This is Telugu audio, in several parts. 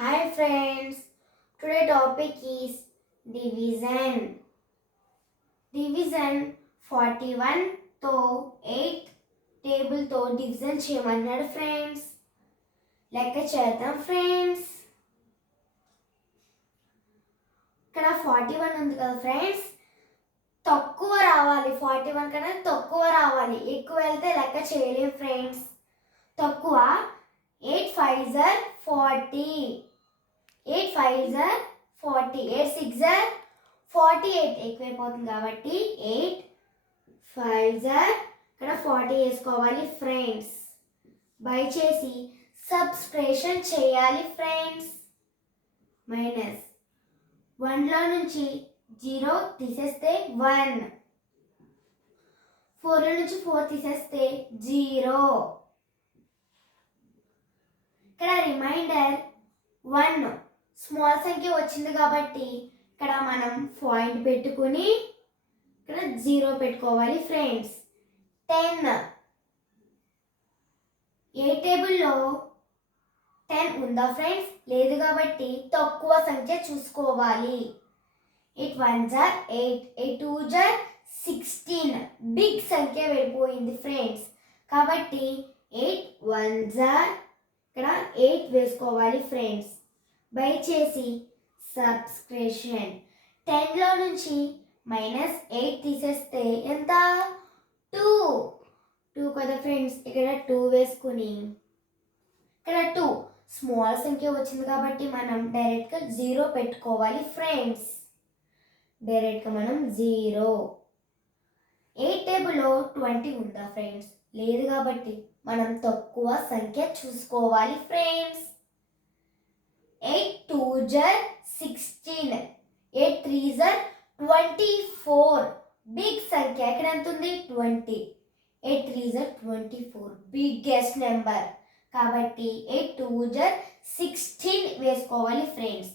Hi friends, today topic is division. Division 41 తో 8 టేబుల్ తో డివిజన్ చేయమన్నాడు ఫ్రెండ్స్. లెక్క చేద్దాం ఫ్రెండ్స్. ఇక్కడ 41 ఉంది కదా ఫ్రెండ్స్, తక్కువ రావాలి. 41 కన్నా తక్కువ రావాలి, ఎక్కువ వెళ్తే లెక్క చేయలేం ఫ్రెండ్స్. తక్కువ 8 5s are 40, 8 5s are 40, 8 6s are 48 ఎక్కువైపోతుంది కాబట్టి 8 5s are ఇక్కడ 40 వేసుకోవాలి ఫ్రెండ్స్. బై చేసి సబ్స్ట్రేషన్ చేయాలి ఫ్రెండ్స్. మైనస్ 1లో నుంచి 0 తీసేస్తే 1, 4లో నుంచి 4 తీసేస్తే 0. ఇక్కడ రిమైండర్ 1 స్మాల్ సంఖ్య వచ్చింది కాబట్టి ఇక్కడ మనం పాయింట్ పెట్టుకుని ఇక్కడ 0 పెట్టుకోవాలి ఫ్రెండ్స్. 10 ఏ టేబుల్లో 10 ఉందా ఫ్రెండ్స్? లేదు కాబట్టి తక్కువ సంఖ్య చూసుకోవాలి. 8 1s are 8, 8 2s are 16, big సంఖ్య వెళ్ళిపోయింది ఫ్రెండ్స్. కాబట్టి 8 1s are ఇక్కడ 8 వేసుకోవాలి ఫ్రెండ్స్. బై చేసి సబ్స్ట్రేషన్ 10లో నుంచి -8 తీసేస్తే ఎంత? 2 కదా ఫ్రెండ్స్. ఇక్కడ 2 వేసుకుని ఇక్కడ 2 స్మాల్ సంఖ్య వచ్చింది కాబట్టి మనం డైరెక్ట్గా 0 పెట్టుకోవాలి ఫ్రెండ్స్. డైరెక్ట్గా మనం 0. 8 టేబుల్లో 20 ఉందా ఫ్రెండ్స్? లేదు కాబట్టి మనం తక్కువ సంఖ్య చూసుకోవాలి friends. 8 2s are 16, 8 3s are 24, big సంఖ్య. ఇక్కడ ఎంత ఉంది? 20. 8 3s are 24, బిగ్గెస్ట్ నెంబర్. కాబట్టి 8 2s are 16 వేసుకోవాలి ఫ్రెండ్స్.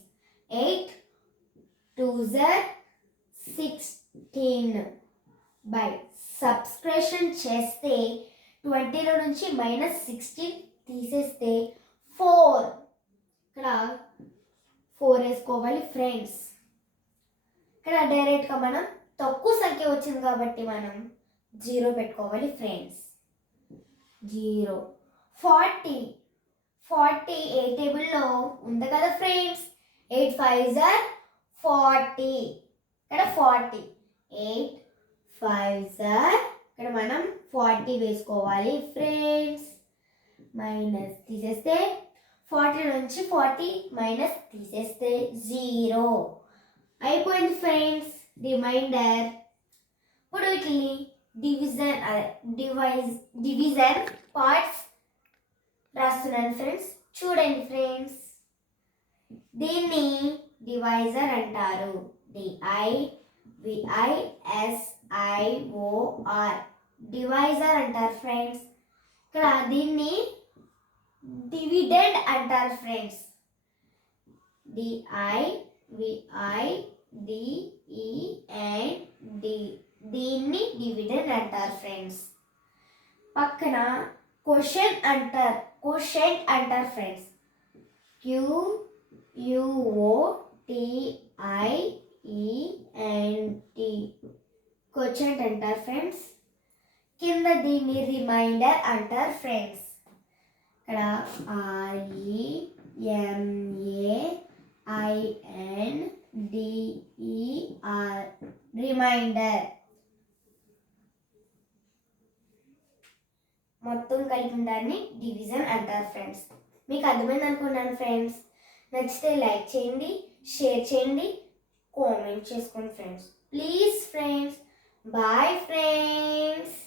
8 2s are 16 బై సబ్స్ట్రేషన్ చేస్తే 20లో నుంచి -16 తీసేస్తే 4, ఇక్కడ 4 వేసుకోవాలి ఫ్రెండ్స్. ఇక్కడ డైరెక్ట్గా మనం తక్కువ సంఖ్య వచ్చింది కాబట్టి మనం 0 పెట్టుకోవాలి ఫ్రెండ్స్. 0. 40 ఏ టేబుల్లో ఉంది కదా ఫ్రెండ్స్? 8 5s are 40, ఇక్కడ 40. 8 5s are ఇక్కడ మనం 40 వేసుకోవాలి ఫ్రెండ్స్. మైనస్ తీసేస్తే 40 నుంచి 40 మైనస్ తీసేస్తే 0 అయిపోయింది ఫ్రెండ్స్. రిమైండర్. ఇప్పుడు వీటిని డివిజన్ పార్ట్స్ రాస్తున్నాను ఫ్రెండ్స్. చూడండి ఫ్రెండ్స్, దీన్ని డివైజర్ అంటారు. DIVISIOR డివైజర్ అంటారు ఫ్రెండ్స్. ఇక్కడ దీన్ని డివిడెండ్ అంటారు ఫ్రెండ్స్. DIVIDEND దీన్ని డివిడెండ్ అంటారు ఫ్రెండ్స్. పక్కన క్వోషెంట్ అంటారు ఫ్రెండ్స్. QUOTIENT క్వోషెంట్ అంటారు ఫ్రెండ్స్. కింద దీన్ని రిమైండర్ అంటారు ఫ్రెండ్స్. ఇక్కడ REMAINDER రిమైండర్. మొత్తం కలిపిన దాన్ని డివిజన్ అంటారు ఫ్రెండ్స్. మీకు అర్థమైంది అనుకున్నాను ఫ్రెండ్స్. నచ్చితే లైక్ చేయండి, షేర్ చేయండి, కామెంట్ చేసుకోండి friends. Please friends. Bye friends.